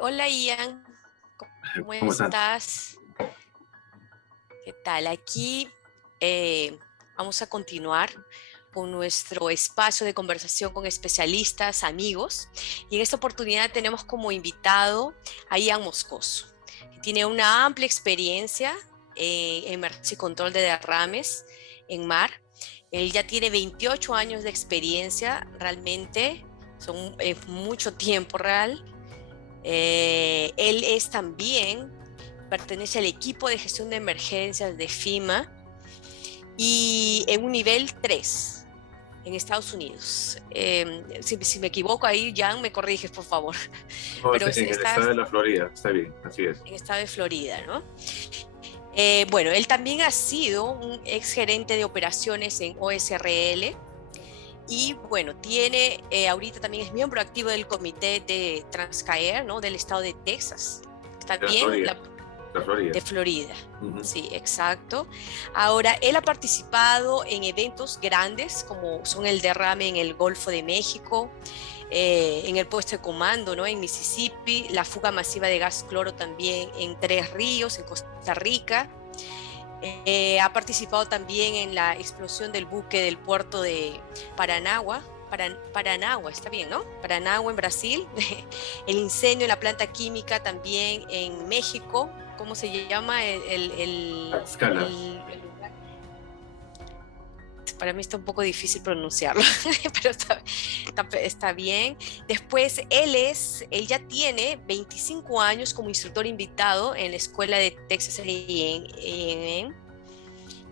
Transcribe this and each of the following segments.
Hola Ian, ¿cómo ¿Cómo están? estás? ¿Qué tal? Aquí vamos a continuar con nuestro espacio de conversación con especialistas, amigos, y en esta oportunidad tenemos como invitado a Ian Moscoso, que tiene una amplia experiencia en emergencia y control de derrames en mar. Él ya tiene 28 años de experiencia, realmente, es mucho tiempo real. Él es también, pertenece al equipo de gestión de emergencias de FEMA y en un nivel 3 en Estados Unidos. Si me equivoco ahí, Jan, me corriges, por favor. No, Pero en el está estado de la Florida, está bien, así es. en estado de Florida, ¿no? Bueno, él también ha sido un ex gerente de operaciones en OSRL y bueno, ahorita también es miembro activo del comité de Transcaer, ¿no? Del estado de Texas. Está De la bien, Florida, la Florida. de Florida. Ujú. Sí, exacto. Ahora, él ha participado en eventos grandes como son el derrame en el Golfo de México, en el puesto de comando, ¿no? En Mississippi, la fuga masiva de gas cloro también en Tres Ríos, en Costa Rica. Ha participado también en la explosión del buque del puerto de Paranagua, Paranagua, está bien, ¿no? Paranagua en Brasil, el incendio en la planta química también en México, ¿cómo se llama Escala. el lugar? Para mí está un poco difícil pronunciarlo, pero está bien. Después, él ya tiene 25 años como instructor invitado en la escuela de Texas A&M.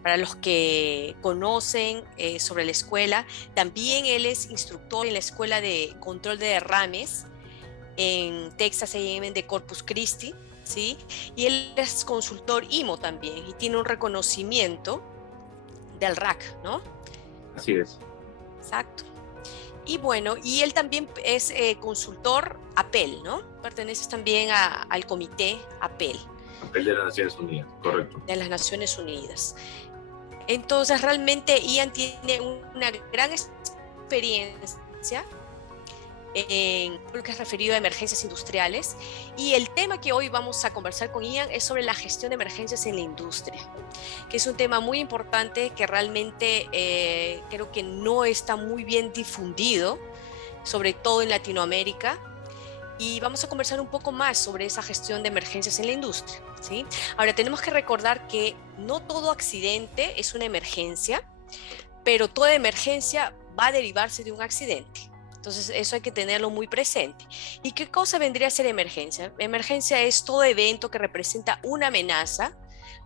Para los que conocen sobre la escuela, también él es instructor en la Escuela de Control de Derrames en Texas A&M de Corpus Christi, ¿sí? Y él es consultor IMO también y tiene un reconocimiento del RAC, ¿no? Así es. Exacto. Y bueno, y él también es consultor APEL, ¿no? Perteneces también al comité APEL Papel de las Naciones Unidas, correcto. de las Naciones Unidas. Entonces, realmente Ian tiene una gran experiencia en lo que es referido a emergencias industriales y el tema que hoy vamos a conversar con Ian es sobre la gestión de emergencias en la industria, que es un tema muy importante que realmente creo que no está muy bien difundido, sobre todo en Latinoamérica, y vamos a conversar un poco más sobre esa gestión de emergencias en la industria, ¿sí? Ahora, tenemos que recordar que no todo accidente es una emergencia, pero toda emergencia va a derivarse de un accidente. Entonces, eso hay que tenerlo muy presente. ¿Y qué cosa vendría a ser emergencia? Emergencia es todo evento que representa una amenaza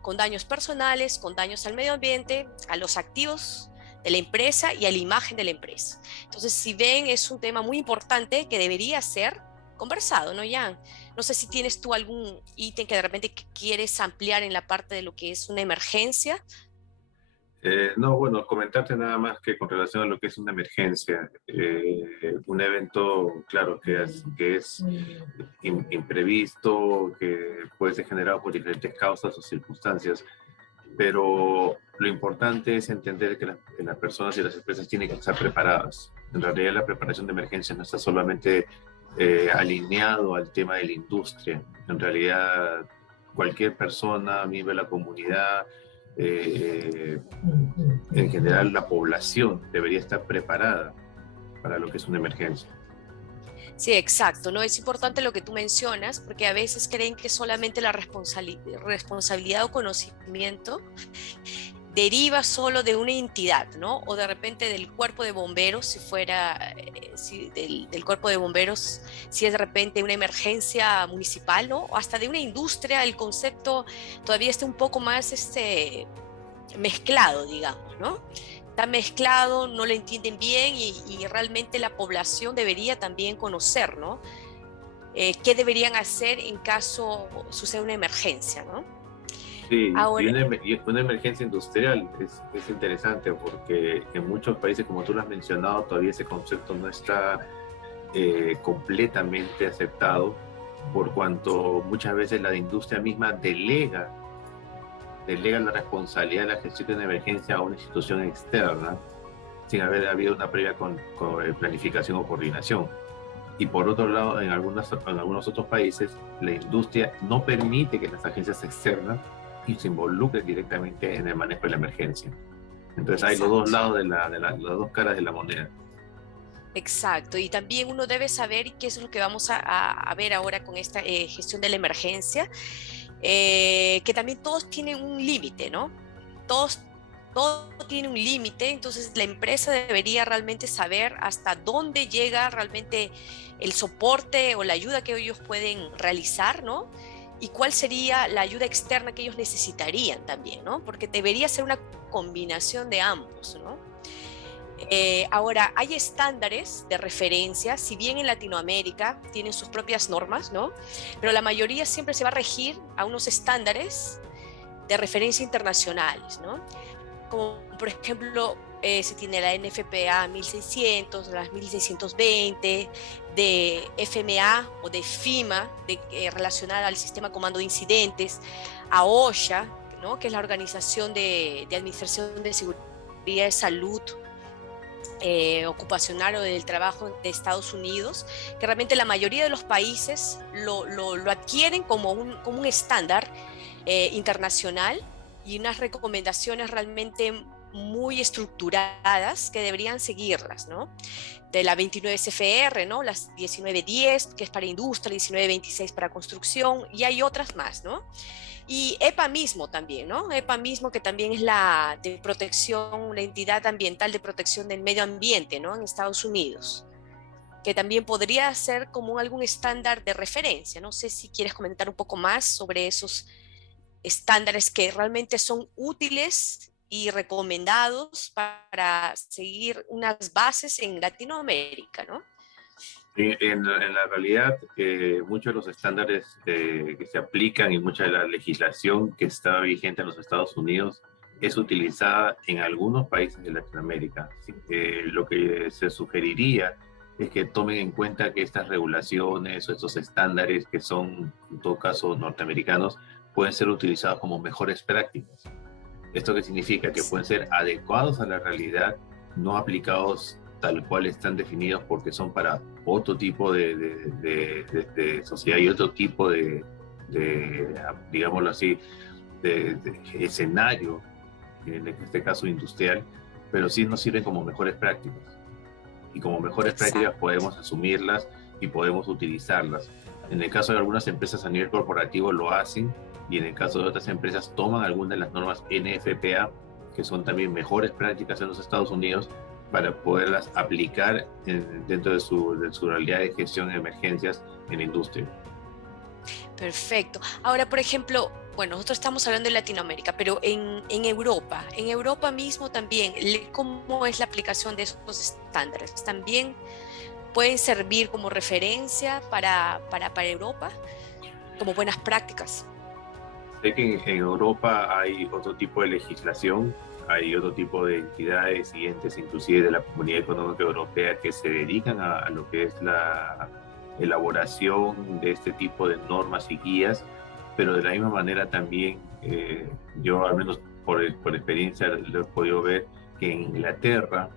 con daños personales, con daños al medio ambiente, a los activos de la empresa y a la imagen de la empresa. Entonces, si ven, es un tema muy importante que debería ser conversado, ¿no, Jan? No sé si tienes tú algún ítem que de repente quieres ampliar en la parte de lo que es una emergencia. No, bueno, comentarte nada más que con relación a lo que es una emergencia, un evento, claro, que es imprevisto, que puede ser generado por diferentes causas o circunstancias, pero lo importante es entender que las personas y las empresas tienen que estar preparadas. En realidad la preparación de emergencia no está solamente alineado al tema de la industria. En realidad cualquier persona, vive la comunidad, eh, en general la población debería estar preparada para lo que es una emergencia. Sí, exacto, ¿no? Es importante lo que tú mencionas, porque a veces creen que solamente la responsabilidad o conocimiento deriva solo de una entidad, ¿no? O de repente del cuerpo de bomberos, si fuera, si del cuerpo de bomberos, si es de repente una emergencia municipal, ¿no? O hasta de una industria, el concepto todavía está un poco más mezclado, digamos, ¿no? Está mezclado, no lo entienden bien y realmente la población debería también conocer, ¿no? ¿Qué deberían hacer en caso suceda una emergencia, ¿no? Sí, Ahora, y una emergencia industrial es interesante porque en muchos países, como tú lo has mencionado, todavía ese concepto no está completamente aceptado, por cuanto muchas veces la industria misma delega la responsabilidad de la gestión de una emergencia a una institución externa, sin haber habido una previa planificación o coordinación. Y por otro lado, en algunos otros países, la industria no permite que las agencias externas y se involucren directamente en el manejo de la emergencia. Entonces hay los dos Exacto. lados las dos caras de la moneda. Exacto, y también uno debe saber, y qué es lo que vamos a ver ahora con esta gestión de la emergencia, que también todos tienen un límite, ¿no? Todos, todo tiene un límite, entonces la empresa debería realmente saber hasta dónde llega realmente el soporte o la ayuda que ellos pueden realizar, ¿no? Y cuál sería la ayuda externa que ellos necesitarían también, ¿no? Porque debería ser una combinación de ambos, ¿no? Ahora, hay estándares de referencia, si bien en Latinoamérica tienen sus propias normas, ¿no? Pero la mayoría siempre se va a regir a unos estándares de referencia internacionales, ¿no? Como por ejemplo, se tiene la NFPA 1600, las 1620, de FMA o de FIMA, relacionada al sistema comando de incidentes, a OSHA, ¿no? Que es la Organización de Administración de Seguridad de Salud ocupacional o del trabajo de Estados Unidos, que realmente la mayoría de los países lo adquieren como un estándar internacional y unas recomendaciones realmente muy estructuradas que deberían seguirlas, ¿no? De la 29 CFR, ¿no? Las 1910, que es para industria, 1926 para construcción, y hay otras más, ¿no? Y EPA mismo también, ¿no? EPA mismo, que también es la de protección, la entidad ambiental de protección del medio ambiente, ¿no? En Estados Unidos, que también podría ser como algún estándar de referencia. No sé si quieres comentar un poco más sobre esos estándares que realmente son útiles y recomendados para seguir unas bases en Latinoamérica, ¿no? En la realidad, muchos de los estándares que se aplican y mucha de la legislación que está vigente en los Estados Unidos es utilizada en algunos países de Latinoamérica. ¿Sí? Lo que se sugeriría es que tomen en cuenta que estas regulaciones o estos estándares que son, en todo caso, norteamericanos, pueden ser utilizados como mejores prácticas. ¿Esto qué significa? Que pueden ser adecuados a la realidad, no aplicados tal cual están definidos porque son para otro tipo de sociedad y otro tipo digámoslo así, de escenario, en este caso industrial, pero sí nos sirven como mejores prácticas. Y como mejores prácticas Exacto. podemos asumirlas y podemos utilizarlas. En el caso de algunas empresas a nivel corporativo lo hacen, y en el caso de otras empresas toman algunas de las normas NFPA, que son también mejores prácticas en los Estados Unidos, para poderlas aplicar dentro de su realidad de gestión de emergencias en la industria. Perfecto. Ahora, por ejemplo, bueno, nosotros estamos hablando de Latinoamérica, pero en Europa mismo también, ¿cómo es la aplicación de esos estándares? ¿También pueden servir como referencia para Europa, como buenas prácticas? Sé que en Europa hay otro tipo de legislación, hay otro tipo de entidades y entes, inclusive de la Comunidad Económica Europea, que se dedican a lo que es la elaboración de este tipo de normas y guías, pero de la misma manera también, yo al menos por experiencia lo he podido ver, que en Inglaterra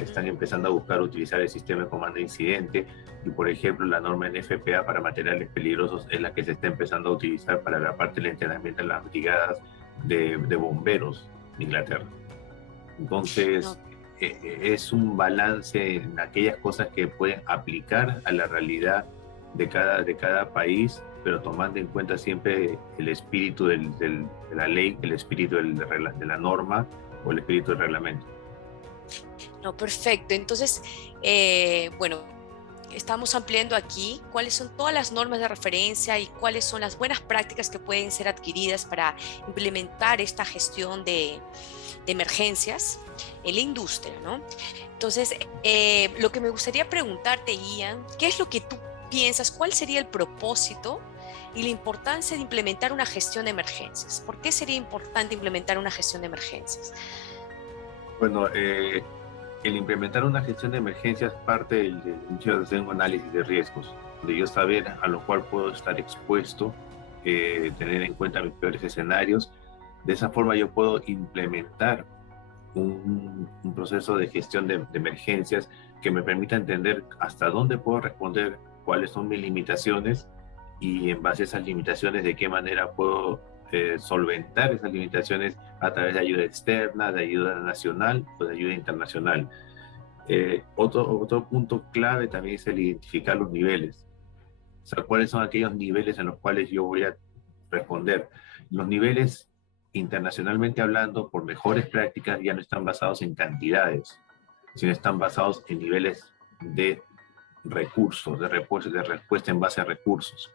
están empezando a buscar utilizar el sistema de comando de incidente, y por ejemplo la norma NFPA para materiales peligrosos es la que se está empezando a utilizar para la parte del entrenamiento de las brigadas de bomberos de Inglaterra. No, Entonces, es un balance en aquellas cosas que pueden aplicar a la realidad de cada país, pero tomando en cuenta siempre el espíritu de la ley, el espíritu de la norma o el espíritu del reglamento. no, perfecto. Entonces, bueno, estamos ampliando aquí cuáles son todas las normas de referencia y cuáles son las buenas prácticas que pueden ser adquiridas para implementar esta gestión de emergencias en la industria, ¿no? Entonces, lo que me gustaría preguntarte, Ian, ¿qué es lo que tú piensas? ¿Cuál sería el propósito y la importancia de implementar una gestión de emergencias? ¿Por qué sería importante implementar una gestión de emergencias? Bueno, el implementar una gestión de emergencias parte del inicio de hacer un análisis de riesgos, de yo saber a lo cual puedo estar expuesto, tener en cuenta mis peores escenarios. De esa forma yo puedo implementar un proceso de gestión de emergencias que me permita entender hasta dónde puedo responder, cuáles son mis limitaciones y en base a esas limitaciones de qué manera puedo solventar esas limitaciones a través de ayuda externa, de ayuda nacional o de ayuda internacional. Otro punto clave también es el identificar los niveles. O sea, cuáles son aquellos niveles en los cuales yo voy a responder. Los niveles, internacionalmente hablando, por mejores prácticas, ya no están basados en cantidades, sino están basados en niveles de recursos, de respuesta en base a recursos.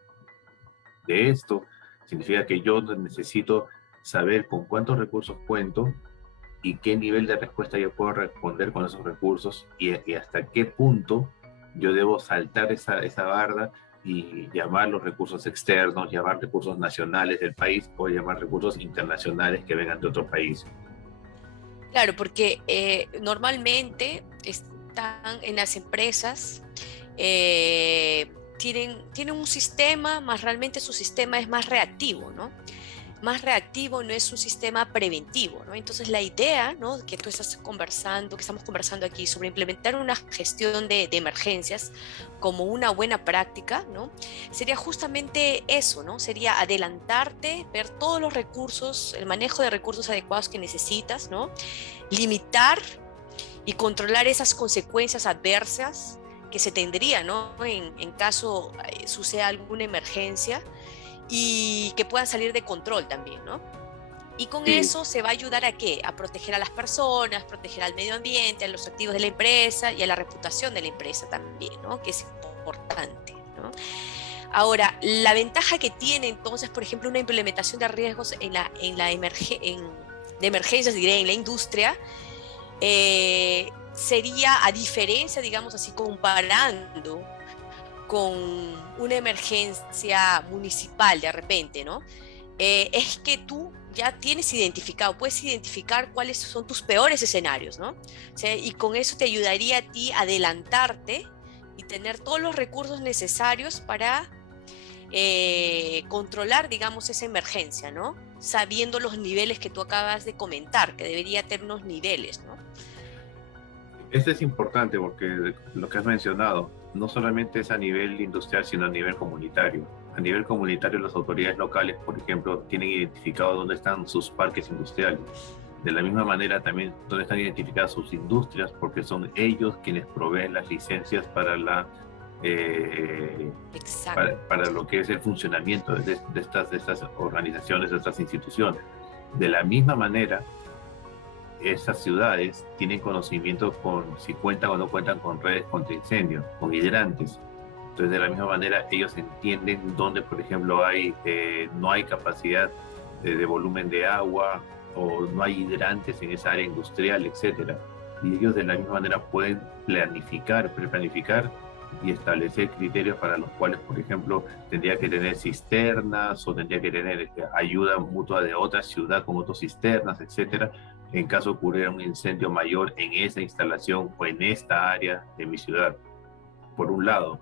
De esto significa que yo necesito saber con cuántos recursos cuento y qué nivel de respuesta yo puedo responder con esos recursos y hasta qué punto yo debo saltar esa barda y llamar los recursos externos, llamar recursos nacionales del país o llamar recursos internacionales que vengan de otro país. Claro, porque normalmente están en las empresas, tienen un sistema, más realmente su sistema es más reactivo, ¿no? Más reactivo, no es un sistema preventivo, ¿no? Entonces la idea, ¿no?, que tú estás conversando, que estamos conversando aquí sobre implementar una gestión de emergencias como una buena práctica, ¿no?, sería justamente eso, ¿no? Sería adelantarte, ver todos los recursos, el manejo de recursos adecuados que necesitas, ¿no? Limitar y controlar esas consecuencias adversas que se tendrían, ¿no?, en caso suceda alguna emergencia, y que puedan salir de control también, ¿no? Y con Sí, eso se va a ayudar a qué? A proteger a las personas, proteger al medio ambiente, a los activos de la empresa y a la reputación de la empresa también, ¿no? Que es importante, ¿no? Ahora, la ventaja que tiene entonces, por ejemplo, una implementación de riesgos de emergencias, diré, en la industria, sería, a diferencia, digamos así, comparando con una emergencia municipal de repente, ¿no? Es que tú ya tienes identificado, puedes identificar cuáles son tus peores escenarios, ¿no? O sea, y con eso te ayudaría a ti a adelantarte y tener todos los recursos necesarios para controlar, digamos, esa emergencia, ¿no? Sabiendo los niveles que tú acabas de comentar, que debería tener unos niveles, ¿no? esto es importante porque lo que has mencionado no solamente es a nivel industrial, sino a nivel comunitario. A nivel comunitario, las autoridades locales, por ejemplo, tienen identificado dónde están sus parques industriales. De la misma manera, también dónde están identificadas sus industrias, porque son ellos quienes proveen las licencias eh, Exacto. para lo que es el funcionamiento de estas organizaciones, de estas instituciones. De la misma manera, esas ciudades tienen conocimiento con si cuentan o no cuentan con redes contra incendio, con hidrantes. Entonces, de la misma manera, ellos entienden dónde, por ejemplo, no hay capacidad de volumen de agua o no hay hidrantes en esa área industrial, etcétera. Y ellos de la misma manera pueden preplanificar y establecer criterios para los cuales, por ejemplo, tendría que tener cisternas o tendría que tener ayuda mutua de otra ciudad con otras cisternas, etcétera, en caso ocurriera un incendio mayor en esa instalación o en esta área de mi ciudad, por un lado.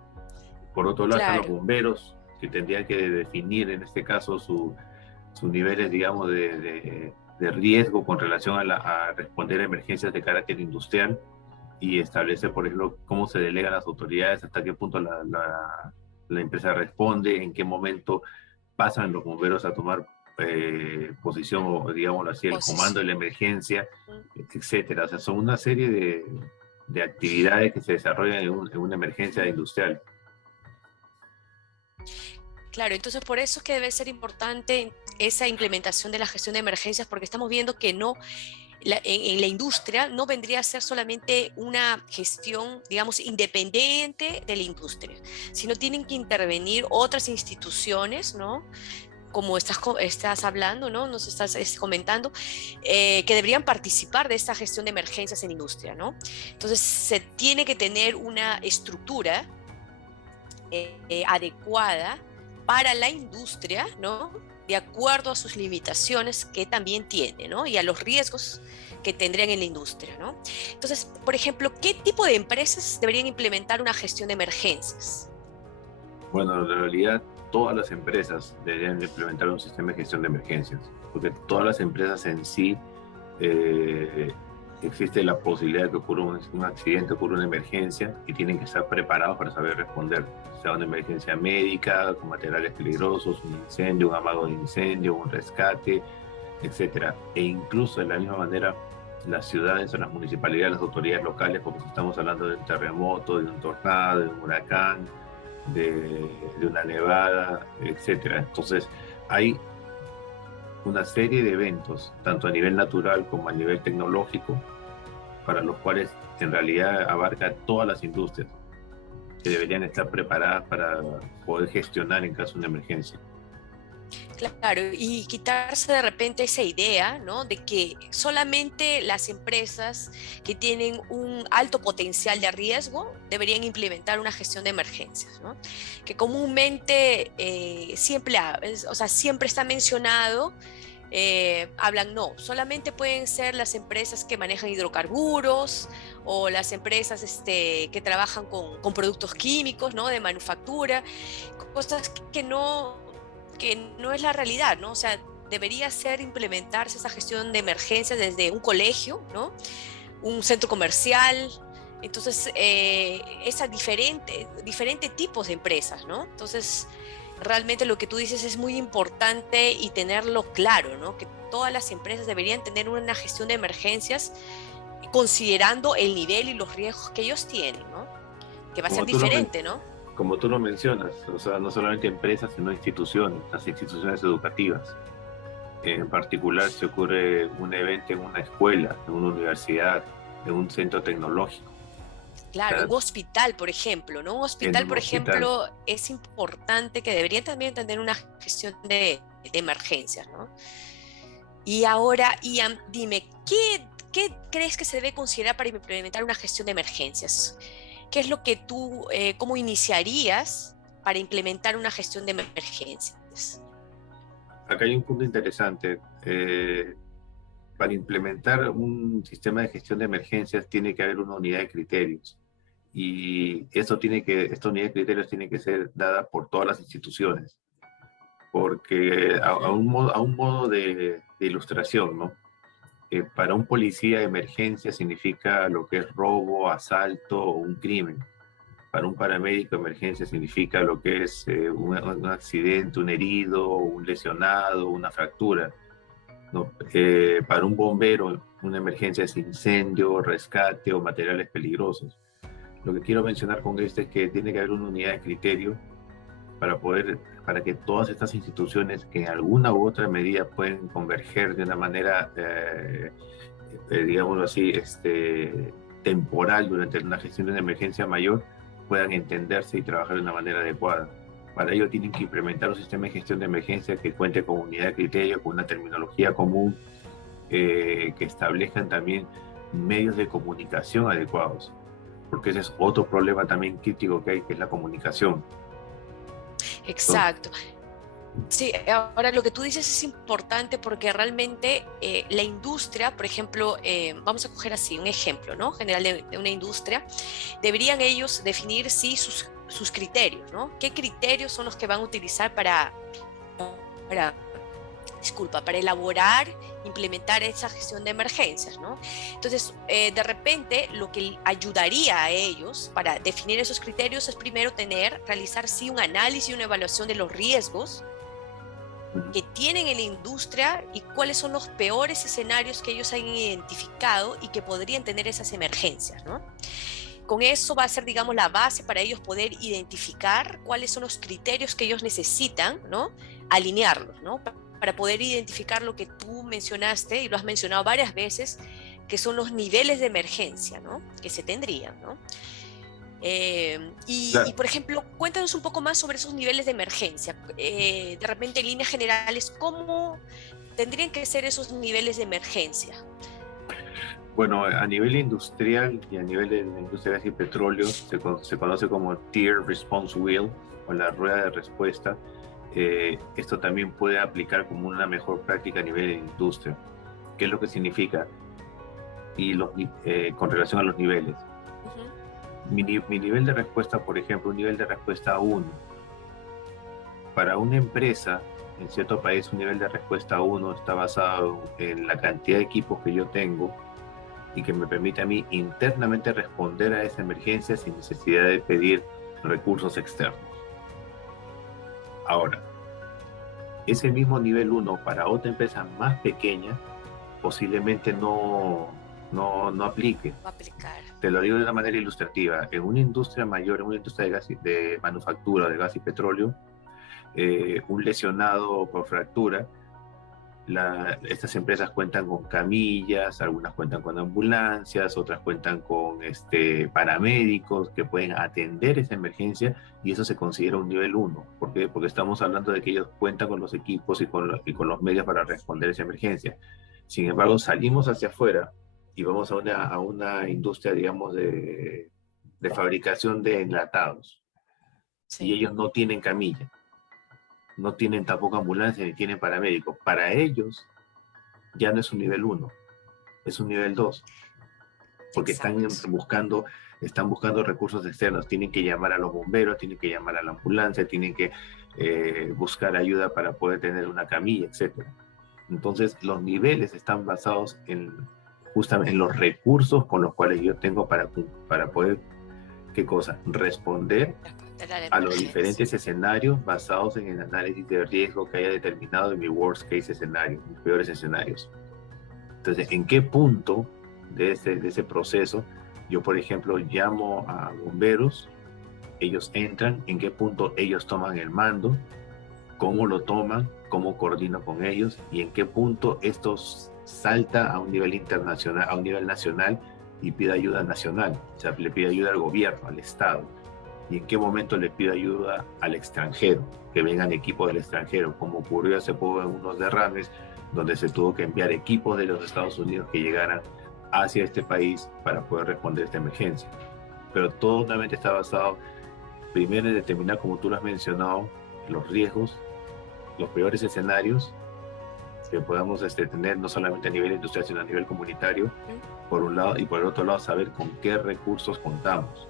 Por otro lado están los Claro. bomberos, que tendrían que definir en este caso sus niveles, digamos, de riesgo con relación a responder a emergencias de carácter industrial y establecer, por ejemplo, cómo se delegan las autoridades, hasta qué punto la empresa responde, en qué momento pasan los bomberos a tomar posición o, digámoslo así, el comando de Posición. la emergencia, etcétera. O sea, son una serie de actividades que se desarrollan en una emergencia industrial. Claro, entonces por eso es que debe ser importante esa implementación de la gestión de emergencias, porque estamos viendo que no, en la industria no vendría a ser solamente una gestión, digamos, independiente de la industria, sino tienen que intervenir otras instituciones, ¿no? Como estás hablando, ¿no? Nos estás comentando, que deberían participar de esta gestión de emergencias en industria, ¿no? Entonces se tiene que tener una estructura adecuada para la industria, ¿no? De acuerdo a sus limitaciones que también tiene, ¿no? Y a los riesgos que tendrían en la industria, ¿no? Entonces, por ejemplo, ¿qué tipo de empresas deberían implementar una gestión de emergencias? Bueno, en realidad todas las empresas deberían implementar un sistema de gestión de emergencias, porque todas las empresas en sí eh, existe la posibilidad de que ocurra un accidente, ocurra una emergencia, y tienen que estar preparados para saber responder, sea una emergencia médica, con materiales peligrosos, un incendio, un amago de incendio, un rescate, etcétera. E incluso de la misma manera, las ciudades o las municipalidades, las autoridades locales, como si estamos hablando de un terremoto, de un tornado, de un huracán, de una nevada, etcétera. Entonces, hay una serie de eventos, tanto a nivel natural como a nivel tecnológico, para los cuales en realidad abarca todas las industrias que deberían estar preparadas para poder gestionar en caso de una emergencia. Claro, y quitarse de repente esa idea, ¿no? De que solamente las empresas que tienen un alto potencial de riesgo deberían implementar una gestión de emergencias, ¿no? Que comúnmente o sea, siempre está mencionado. Hablan, no, solamente pueden ser las empresas que manejan hidrocarburos o las empresas que trabajan con productos químicos, ¿no? De manufactura, cosas que no es la realidad, ¿no? O sea, debería ser implementarse esa gestión de emergencias desde un colegio, ¿no? Un centro comercial. Entonces, esas diferentes tipos de empresas, ¿no? Entonces, realmente lo que tú dices es muy importante y tenerlo claro, ¿no? Que todas las empresas deberían tener una gestión de emergencias considerando el nivel y los riesgos que ellos tienen, ¿no? Que va a ser Como tú lo, men- diferente, ¿no? Como tú lo mencionas, o sea, no solamente empresas, sino instituciones, las instituciones educativas. En particular, si ocurre un evento en una escuela, en una universidad, en un centro tecnológico, o Claro, sea, un hospital, por ejemplo, ¿no? Un en hospital, un por hospital. ejemplo, es importante que deberían también tener una gestión de emergencias, ¿no? Y ahora, Ian, dime, ¿qué crees que se debe considerar para implementar una gestión de emergencias? ¿Qué es lo que tú, cómo iniciarías para implementar una gestión de emergencias? Acá hay un punto interesante. Para implementar un sistema de gestión de emergencias tiene que haber una unidad de criterios. Y esta unidad de criterios tiene que ser dada por todas las instituciones. Porque Ujú. a un modo de ilustración, ¿no? Para un policía, emergencia significa lo que es robo, asalto o un crimen. Para un paramédico, emergencia significa lo que es un accidente, un herido, un lesionado, una fractura. ¿No? Para un bombero, una emergencia es incendio, rescate o materiales peligrosos. Lo que quiero mencionar con esto es que tiene que haber una unidad de criterio para que todas estas instituciones que en alguna u otra medida pueden converger de una manera, digámoslo así, temporal durante una gestión de una emergencia mayor, puedan entenderse y trabajar de una manera adecuada. Para ello tienen que implementar un sistema de gestión de emergencia que cuente con unidad de criterio, con una terminología común, que establezcan también medios de comunicación adecuados, porque ese es otro problema también crítico que hay, que es la comunicación. Entonces, Exacto. Sí, ahora lo que tú dices es importante porque realmente la industria, por ejemplo, vamos a coger así un ejemplo, ¿no? General de una industria, deberían ellos definir sí sus criterios, ¿no? ¿Qué criterios son los que van a utilizar para para elaborar, implementar esa gestión de emergencias, ¿no? Entonces, de repente, lo que ayudaría a ellos para definir esos criterios es primero realizar sí un análisis y una evaluación de los riesgos que tienen en la industria y cuáles son los peores escenarios que ellos han identificado y que podrían tener esas emergencias, ¿no? Con eso va a ser, digamos, la base para ellos poder identificar cuáles son los criterios que ellos necesitan, ¿no? Alinearlos, ¿no? Para poder identificar lo que tú mencionaste y lo has mencionado varias veces, que son los niveles de emergencia, ¿no? Que se tendrían, ¿no? Por ejemplo, cuéntanos un poco más sobre esos niveles de emergencia. De repente, en líneas generales, ¿cómo tendrían que ser esos niveles de emergencia? bueno, a nivel industrial y a nivel de la industria de gas y petróleo se conoce como Tier Response Wheel o la rueda de respuesta. Esto también puede aplicar como una mejor práctica a nivel de industria. ¿Qué es lo que significa? Con relación a los niveles. Ujú. Mi nivel de respuesta, por ejemplo, un nivel de respuesta 1. Para una empresa, en cierto país, un nivel de respuesta 1 está basado en la cantidad de equipos que yo tengo, y que me permite a mí internamente responder a esa emergencia sin necesidad de pedir recursos externos. Ahora, ese mismo nivel 1 para otra empresa más pequeña posiblemente no aplique. Va a aplicar. Te lo digo de una manera ilustrativa. En una industria mayor, en una industria de, de manufactura de gas y petróleo, un lesionado por fractura, estas empresas cuentan con camillas, algunas cuentan con ambulancias, otras cuentan con paramédicos que pueden atender esa emergencia, y eso se considera un nivel 1. ¿Por qué? Porque estamos hablando de que ellos cuentan con los equipos y con los medios para responder a esa emergencia. Sin embargo, salimos hacia afuera y vamos a una industria, digamos, de fabricación de enlatados. Sí. Y ellos no tienen camilla, no tienen tampoco ambulancia ni tienen paramédicos. Para ellos ya no es un nivel 1, es un nivel 2. Porque están buscando recursos externos. Tienen que llamar a los bomberos, tienen que llamar a la ambulancia, tienen que buscar ayuda para poder tener una camilla, etc. Entonces, los niveles están basados justamente en los recursos con los cuales yo tengo para poder, ¿qué cosa? Responder a los diferentes escenarios basados en el análisis de riesgo que haya determinado en mi worst case escenario, mis peores escenarios. Entonces, ¿en qué punto de ese proceso yo, por ejemplo, llamo a bomberos? Ellos entran, ¿en qué punto ellos toman el mando? ¿Cómo lo toman? ¿Cómo coordino con ellos? ¿Y en qué punto esto salta a un nivel internacional, a un nivel nacional, y pide ayuda nacional? O sea, le pide ayuda al gobierno, al Estado. ¿Y en qué momento le pido ayuda al extranjero? Que vengan equipos del extranjero, como ocurrió hace poco en unos derrames, donde se tuvo que enviar equipos de los Estados Unidos que llegaran hacia este país para poder responder a esta emergencia. Pero todo nuevamente está basado, primero, en determinar, como tú lo has mencionado, los riesgos, los peores escenarios que podamos tener, no solamente a nivel industrial, sino a nivel comunitario, por un lado, y por el otro lado, saber con qué recursos contamos.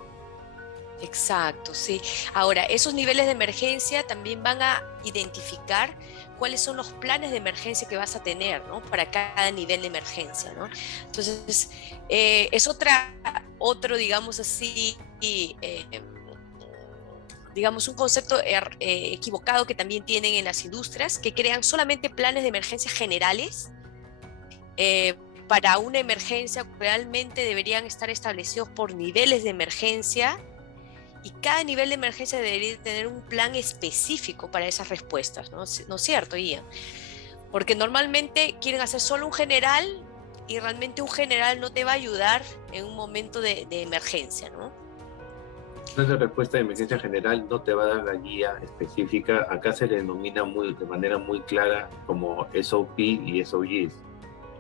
Exacto, sí. Ahora, esos niveles de emergencia también van a identificar cuáles son los planes de emergencia que vas a tener, ¿no? Para cada nivel de emergencia, ¿no? Entonces, es otro, digamos así, digamos, un concepto equivocado que también tienen en las industrias, que crean solamente planes de emergencia generales. Para una emergencia realmente deberían estar establecidos por niveles de emergencia, y cada nivel de emergencia debería tener un plan específico para esas respuestas, ¿no es cierto, Ian? Porque normalmente quieren hacer solo un general, y realmente un general no te va a ayudar en un momento de emergencia, ¿no? Entonces, la respuesta de emergencia general no te va a dar la guía específica. Acá se le denomina de manera muy clara como SOP y SOGs.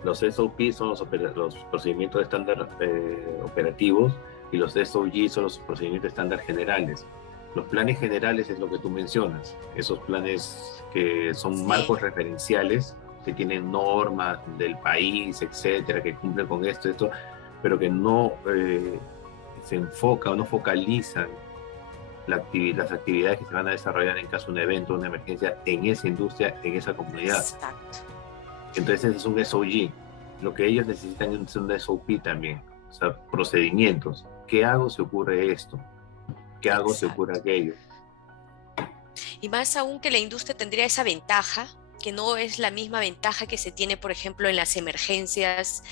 Los SOP son los procedimientos estándar operativos, y los SOG son los procedimientos estándar generales. Los planes generales es lo que tú mencionas, esos planes que son marcos referenciales, que tienen normas del país, etcétera, que cumplen con esto, pero que no se enfocan o no focalizan las actividades que se van a desarrollar en caso de un evento, una emergencia en esa industria, en esa comunidad. Exacto. Entonces ese es un SOG. Lo que ellos necesitan es un SOP también, o sea, procedimientos. ¿Qué hago si ocurre esto? ¿Qué hago si ocurre aquello? Y más aún que la industria tendría esa ventaja, que no es la misma ventaja que se tiene, por ejemplo, en las emergencias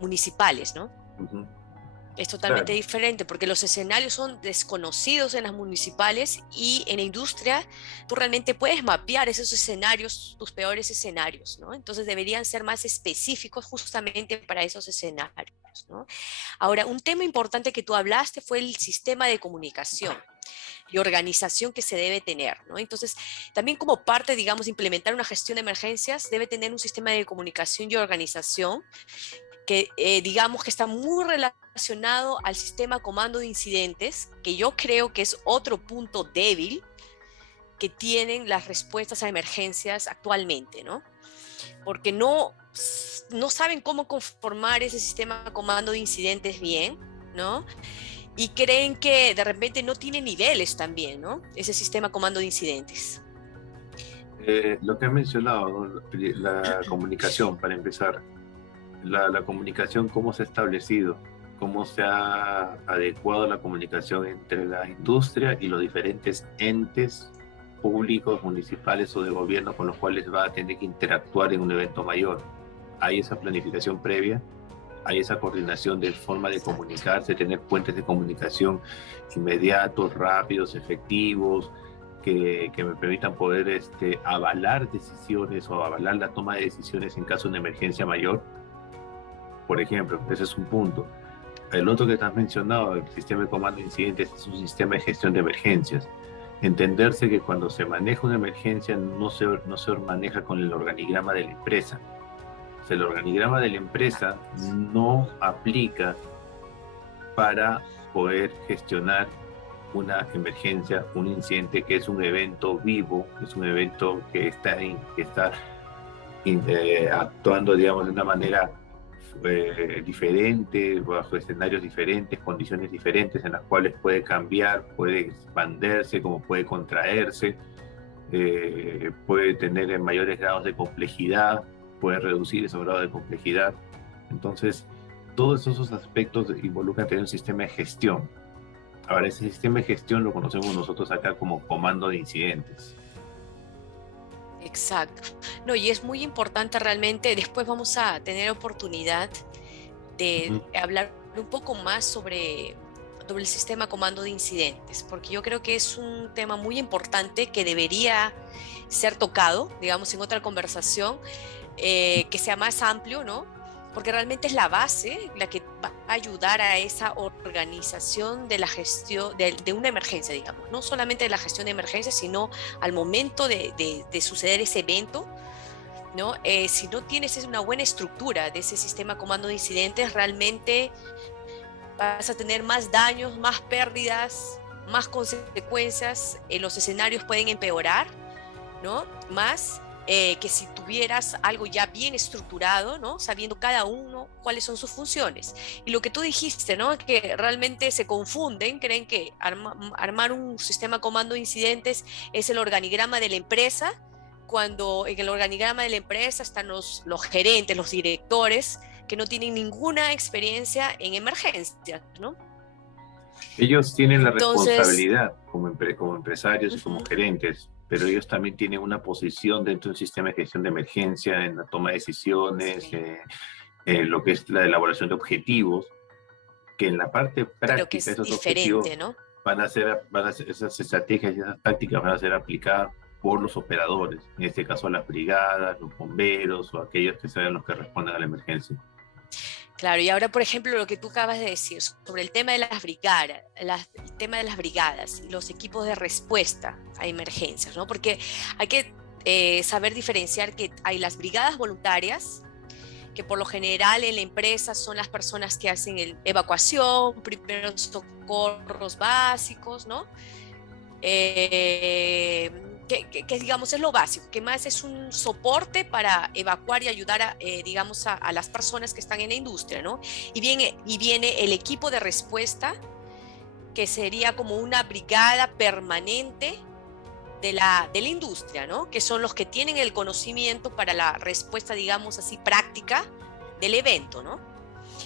municipales, ¿no? Uh-huh. Es totalmente diferente, porque los escenarios son desconocidos en las municipales, y en la industria tú realmente puedes mapear esos escenarios, tus peores escenarios, ¿no? Entonces deberían ser más específicos justamente para esos escenarios, ¿no? Ahora, un tema importante que tú hablaste fue el sistema de comunicación y organización que se debe tener, ¿no? Entonces, también como parte, digamos, de implementar una gestión de emergencias, debe tener un sistema de comunicación y organización que digamos que está muy relacionado al sistema comando de incidentes, que yo creo que es otro punto débil que tienen las respuestas a emergencias actualmente, ¿no? Porque no saben cómo conformar ese sistema comando de incidentes bien, ¿no? Y creen que de repente no tiene niveles también, ¿no? Ese sistema comando de incidentes. Lo que he mencionado, ¿no? La comunicación, para empezar. la comunicación, cómo se ha establecido, cómo se ha adecuado la comunicación entre la industria y los diferentes entes públicos, municipales o de gobierno con los cuales va a tener que interactuar en un evento mayor. Hay esa planificación previa, hay esa coordinación de forma de comunicarse, tener puentes de comunicación inmediatos, rápidos, efectivos, que me permitan poder avalar decisiones o avalar la toma de decisiones en caso de una emergencia mayor. Por ejemplo, ese es un punto. El otro que te has mencionado, el sistema de comando de incidentes, es un sistema de gestión de emergencias. Entenderse que cuando se maneja una emergencia no se maneja con el organigrama de la empresa. O sea, el organigrama de la empresa no aplica para poder gestionar una emergencia, un incidente que es un evento vivo, es un evento que está actuando, digamos, de una manera diferente, bajo escenarios diferentes, condiciones diferentes en las cuales puede cambiar, puede expandirse, como puede contraerse, puede tener mayores grados de complejidad, puede reducir esos grados de complejidad. Entonces, todos esos aspectos involucran tener un sistema de gestión. Ahora, ese sistema de gestión lo conocemos nosotros acá como comando de incidentes. Exacto. No, y es muy importante realmente, después vamos a tener oportunidad de hablar un poco más sobre el sistema comando de incidentes, porque yo creo que es un tema muy importante que debería ser tocado, digamos, en otra conversación, que sea más amplio, ¿no? Porque realmente es la base la que va a ayudar a esa organización de la gestión de una emergencia, digamos, no solamente de la gestión de emergencias, sino al momento de suceder ese evento, ¿no? Si no tienes una buena estructura de ese sistema comando de incidentes, realmente vas a tener más daños, más pérdidas, más consecuencias, los escenarios pueden empeorar, ¿no? Más que si tuvieras algo ya bien estructurado, ¿no? Sabiendo cada uno cuáles son sus funciones. Y lo que tú dijiste, ¿no? Que realmente se confunden, creen que armar un sistema comando de incidentes es el organigrama de la empresa, cuando en el organigrama de la empresa están los gerentes, los directores, que no tienen ninguna experiencia en emergencias, ¿no? Ellos tienen la Entonces, responsabilidad como empresarios y como gerentes, pero ellos también tienen una posición dentro de un sistema de gestión de emergencia, en la toma de decisiones, sí, en lo que es la elaboración de objetivos, que en la parte pero que práctica es esos objetivos diferente, ¿no? esas estrategias y esas tácticas van a ser aplicadas por los operadores, en este caso las brigadas, los bomberos o aquellos que sean los que responden a la emergencia. Claro, y ahora, por ejemplo, lo que tú acabas de decir sobre el tema de las brigadas, el tema de las brigadas y los equipos de respuesta a emergencias, ¿no? Porque hay que saber diferenciar que hay las brigadas voluntarias, que por lo general en la empresa son las personas que hacen evacuación, primeros socorros básicos, ¿no? Que digamos es lo básico, que más es un soporte para evacuar y ayudar digamos a las personas que están en la industria, ¿no? Y viene el equipo de respuesta, que sería como una brigada permanente de la industria, ¿no? Que son los que tienen el conocimiento para la respuesta, digamos así, práctica del evento, ¿no?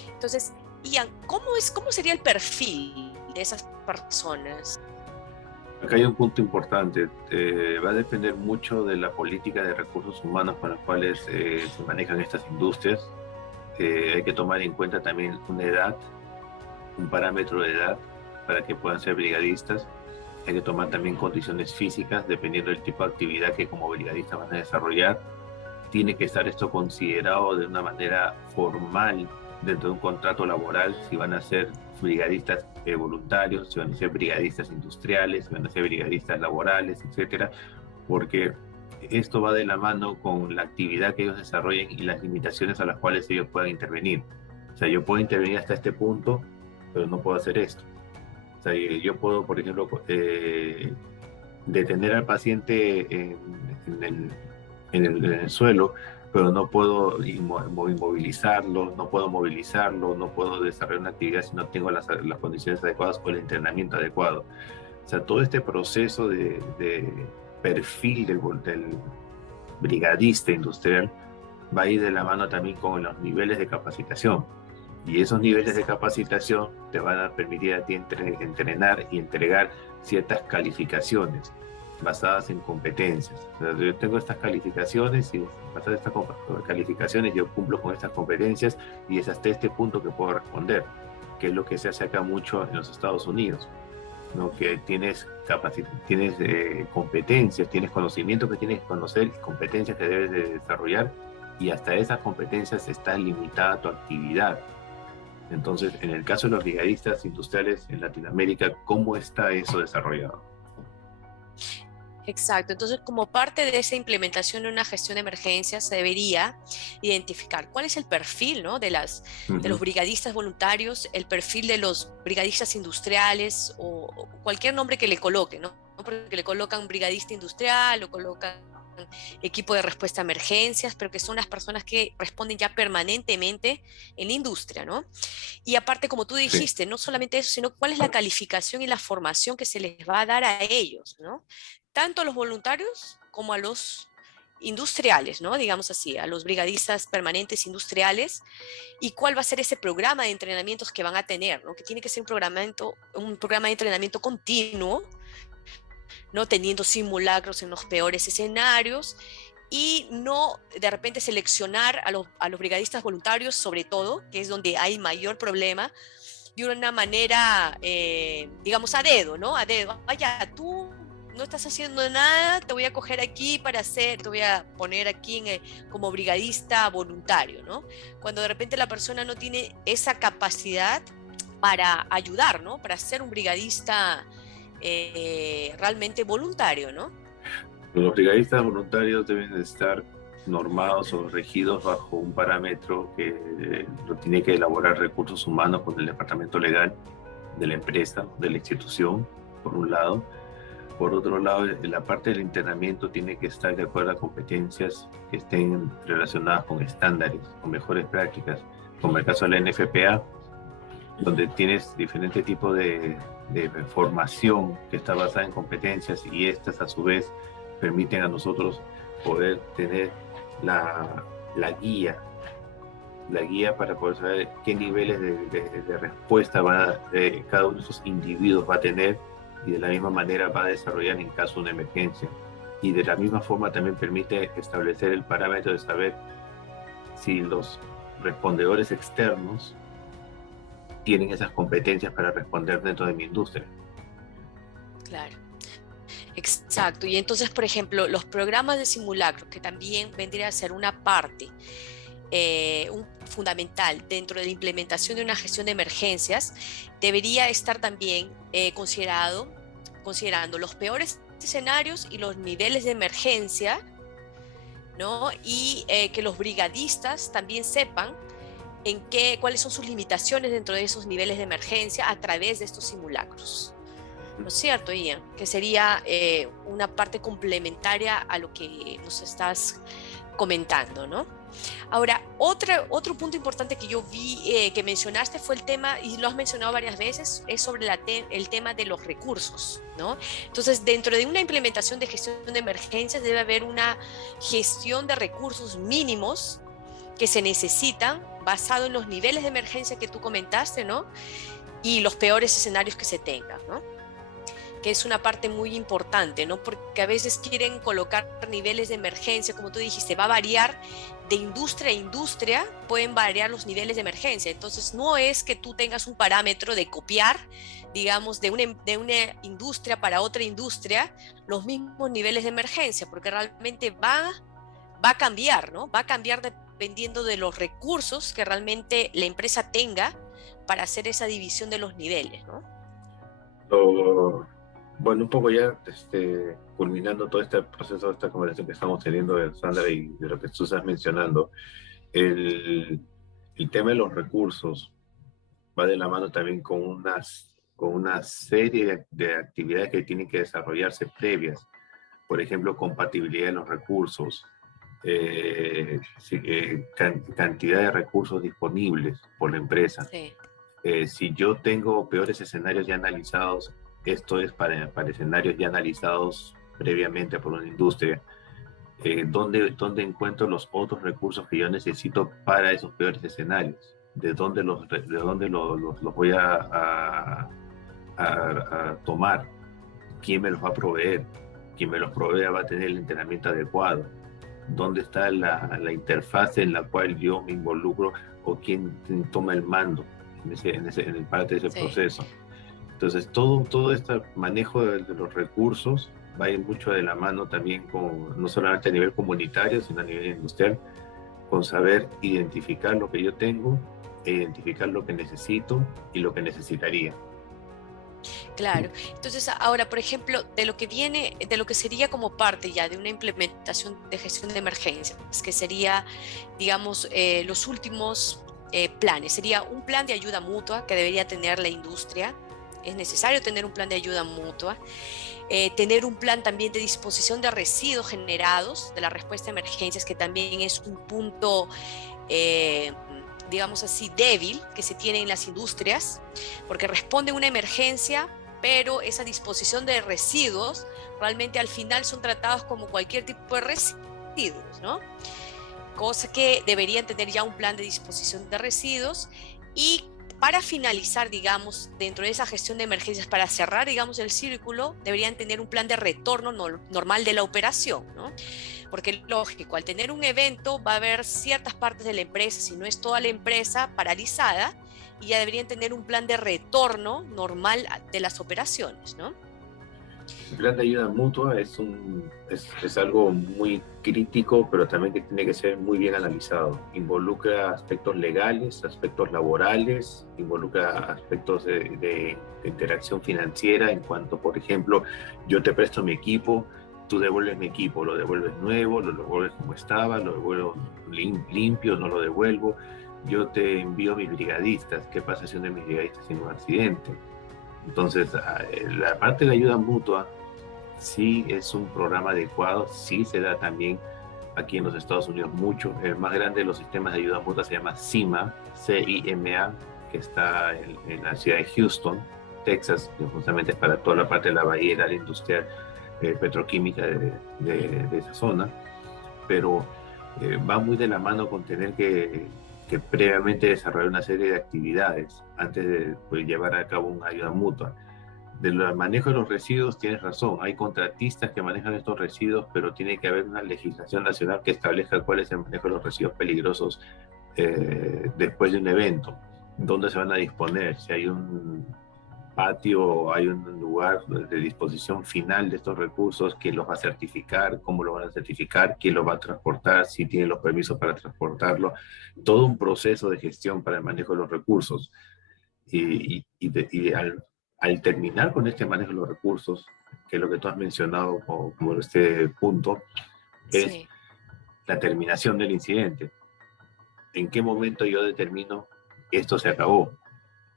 Entonces, Ian, ¿cómo sería el perfil de esas personas? Acá hay un punto importante, va a depender mucho de la política de recursos humanos con las cuales se manejan estas industrias. Hay que tomar en cuenta también una edad, un parámetro de edad para que puedan ser brigadistas. Hay que tomar también condiciones físicas, dependiendo del tipo de actividad que como brigadistas van a desarrollar. Tiene que estar esto considerado de una manera formal dentro de un contrato laboral, si van a ser brigadistas voluntarios, si van a ser brigadistas industriales, si van a ser brigadistas laborales, etcétera, porque esto va de la mano con la actividad que ellos desarrollen y las limitaciones a las cuales ellos puedan intervenir. O sea, yo puedo intervenir hasta este punto, pero no puedo hacer esto. O sea, yo puedo, por ejemplo, detener al paciente en el suelo, pero no puedo inmovilizarlo, no puedo movilizarlo, no puedo desarrollar una actividad si no tengo las condiciones adecuadas o el entrenamiento adecuado. O sea, todo este proceso de perfil del brigadista industrial va a ir de la mano también con los niveles de capacitación. Y esos niveles de capacitación te van a permitir a ti entrenar y entregar ciertas calificaciones basadas en competencias. O sea, yo tengo estas calificaciones y basadas en estas calificaciones yo cumplo con estas competencias y es hasta este punto que puedo responder, que es lo que se hace acá mucho en los Estados Unidos, ¿no? Que tienes competencias, tienes conocimiento que tienes que conocer, competencias que debes de desarrollar y hasta esas competencias está limitada tu actividad. Entonces, en el caso de los brigadistas industriales en Latinoamérica, ¿cómo está eso desarrollado? Exacto, entonces como parte de esa implementación de una gestión de emergencias se debería identificar cuál es el perfil, ¿no? de los brigadistas voluntarios, el perfil de los brigadistas industriales o cualquier nombre que le coloquen, ¿no? Porque le colocan brigadista industrial o colocan equipo de respuesta a emergencias, pero que son las personas que responden ya permanentemente en la industria, ¿no? Y aparte, como tú Sí. dijiste, no solamente eso, sino cuál es la calificación y la formación que se les va a dar a ellos, ¿no? Tanto a los voluntarios como a los industriales, ¿no? Digamos así, a los brigadistas permanentes industriales, y cuál va a ser ese programa de entrenamientos que van a tener, ¿no? Que tiene que ser un programa de entrenamiento continuo, ¿no? Teniendo simulacros en los peores escenarios y no de repente seleccionar a los brigadistas voluntarios, sobre todo, que es donde hay mayor problema, de una manera, digamos, a dedo, ¿no? A dedo. Vaya, tú no estás haciendo nada, te voy a coger aquí te voy a poner aquí como brigadista voluntario, ¿no? Cuando de repente la persona no tiene esa capacidad para ayudar, ¿no? Para ser un brigadista realmente voluntario, ¿no? Los brigadistas voluntarios deben de estar normados o regidos bajo un parámetro que lo tiene que elaborar recursos humanos con el departamento legal de la empresa, de la institución, por un lado. Por otro lado, la parte del entrenamiento tiene que estar de acuerdo a competencias que estén relacionadas con estándares, con mejores prácticas, como el caso de la NFPA, donde tienes diferentes tipos de formación que está basada en competencias y estas a su vez permiten a nosotros poder tener la guía para poder saber qué niveles de respuesta cada uno de esos individuos va a tener y de la misma manera va a desarrollar en caso de una emergencia. Y de la misma forma también permite establecer el parámetro de saber si los respondedores externos tienen esas competencias para responder dentro de mi industria. Claro. Exacto. Y entonces, por ejemplo, los programas de simulacro, que también vendría a ser una parte fundamental dentro de la implementación de una gestión de emergencias, debería estar también considerando los peores escenarios y los niveles de emergencia, ¿no? Y que los brigadistas también sepan cuáles son sus limitaciones dentro de esos niveles de emergencia a través de estos simulacros. ¿No es cierto, Ian? Que sería una parte complementaria a lo que nos estás comentando, ¿no? Ahora, otro punto importante que yo vi que mencionaste fue el tema, y lo has mencionado varias veces, es sobre el tema de los recursos, ¿no? Entonces, dentro de una implementación de gestión de emergencias debe haber una gestión de recursos mínimos que se necesitan basado en los niveles de emergencia que tú comentaste, ¿no? Y los peores escenarios que se tengan, ¿no? Que es una parte muy importante, ¿no? Porque a veces quieren colocar niveles de emergencia, como tú dijiste, va a variar de industria a industria, pueden variar los niveles de emergencia. Entonces, no es que tú tengas un parámetro de copiar, digamos, de una industria para otra industria, los mismos niveles de emergencia, porque realmente va a cambiar, ¿no? Va a cambiar dependiendo de los recursos que realmente la empresa tenga para hacer esa división de los niveles, ¿no? Bueno, un poco ya culminando todo este proceso, esta conversación que estamos teniendo, Sandra, y de lo que tú estás mencionando, el, el tema de los recursos va de la mano también con una serie de actividades que tienen que desarrollarse previas. Por ejemplo, compatibilidad de los recursos, cantidad de recursos disponibles por la empresa. Sí. Si yo tengo peores escenarios ya analizados, esto es para escenarios ya analizados previamente por una industria, ¿Dónde encuentro los otros recursos que yo necesito para esos peores escenarios? ¿De dónde los voy a tomar? ¿Quién me los va a proveer? Quien me los provea va a tener el entrenamiento adecuado. ¿Dónde está la interfaz en la cual yo me involucro o quién toma el mando en parte de ese proceso? Entonces, todo este manejo de los recursos va a ir mucho de la mano también con, no solamente a nivel comunitario, sino a nivel industrial, con saber identificar lo que yo tengo, e identificar lo que necesito y lo que necesitaría. Claro. Entonces, ahora, por ejemplo, de lo que sería como parte ya de una implementación de gestión de emergencias, que sería, digamos, los últimos planes. Sería un plan de ayuda mutua que debería tener la industria. Es necesario tener un plan de ayuda mutua. Tener un plan también de disposición de residuos generados de la respuesta a emergencias, que también es un punto, digamos así, débil que se tiene en las industrias, porque responde a una emergencia, pero esa disposición de residuos realmente al final son tratados como cualquier tipo de residuos, ¿no? Cosa que deberían tener ya un plan de disposición de residuos. Y para finalizar, digamos, dentro de esa gestión de emergencias, para cerrar, digamos, el círculo, deberían tener un plan de retorno normal de la operación, ¿no? Porque lógico, al tener un evento va a haber ciertas partes de la empresa, si no es toda la empresa, paralizada, y ya deberían tener un plan de retorno normal de las operaciones, ¿no? El plan de ayuda mutua es algo muy crítico, pero también que tiene que ser muy bien analizado. Involucra aspectos legales, aspectos laborales, involucra aspectos de interacción financiera en cuanto, por ejemplo, yo te presto mi equipo, tú devuelves mi equipo, lo devuelves nuevo, lo devuelves como estaba, lo devuelvo limpio, no lo devuelvo. Yo te envío mis brigadistas, ¿qué pasa si uno de mis brigadistas tiene un accidente? Entonces, la parte de la ayuda mutua sí es un programa adecuado, sí se da también aquí en los Estados Unidos mucho. El más grande de los sistemas de ayuda mutua se llama CIMA, CIMA, que está en la ciudad de Houston, Texas, que justamente es para toda la parte de la bahía de la industrial petroquímica de esa zona, pero va muy de la mano con tener que previamente desarrollar una serie de actividades antes de llevar a cabo una ayuda mutua. Del manejo de los residuos tienes razón, hay contratistas que manejan estos residuos, pero tiene que haber una legislación nacional que establezca cuál es el manejo de los residuos peligrosos después de un evento, dónde se van a disponer, si hay un patio, hay un lugar de disposición final de estos recursos, quién los va a certificar, cómo lo van a certificar, quién los va a transportar, si tiene los permisos para transportarlo, todo un proceso de gestión para el manejo de los recursos. Y al terminar con este manejo de los recursos, que es lo que tú has mencionado como este punto, es Sí. la terminación del incidente. ¿En qué momento yo determino esto se acabó?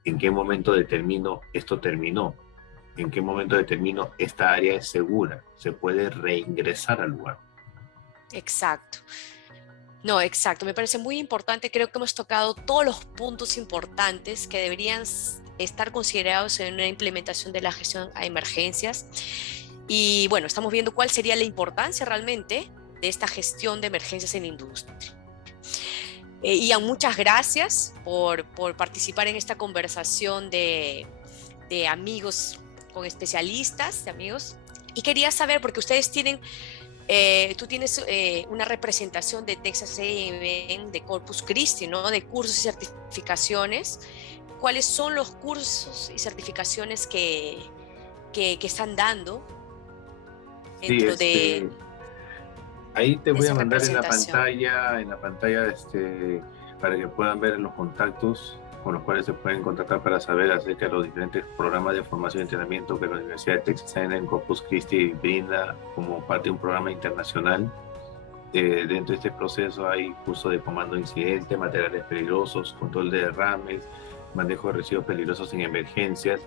¿En qué momento determino esto terminó? ¿En qué momento determino esta área es segura? Se puede reingresar al lugar. Exacto. No, exacto. Me parece muy importante. Creo que hemos tocado todos los puntos importantes que deberían estar considerados en una implementación de la gestión a emergencias. Y bueno, estamos viendo cuál sería la importancia realmente de esta gestión de emergencias en la industria. Ian, muchas gracias por participar en esta conversación de amigos con especialistas, de amigos. Y quería saber, porque ustedes tienen, tú tienes una representación de Texas A&M, de Corpus Christi, ¿no? De cursos y certificaciones. ¿Cuáles son los cursos y certificaciones que están dando dentro de ahí te voy a esa mandar en la representación? pantalla para que puedan ver los contactos con los cuales se pueden contactar para saber acerca de los diferentes programas de formación y entrenamiento que la Universidad de Texas A&M Corpus Christi brinda como parte de un programa internacional. Dentro de este proceso hay curso de comando de incidente, materiales peligrosos, control de derrames, manejo de residuos peligrosos en emergencias,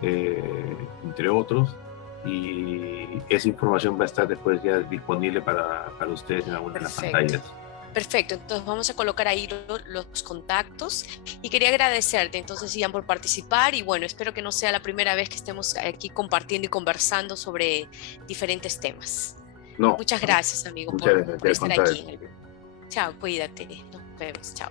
entre otros. Y esa información va a estar después ya disponible para ustedes en alguna de las pantallas. Perfecto, entonces vamos a colocar ahí los contactos y quería agradecerte entonces, Ian, por participar y bueno, espero que no sea la primera vez que estemos aquí compartiendo y conversando sobre diferentes temas. No, Muchas no. gracias, amigo, Muchas por gracias, al estar aquí contrario. en el... Chao, cuídate. Nos vemos. Chao.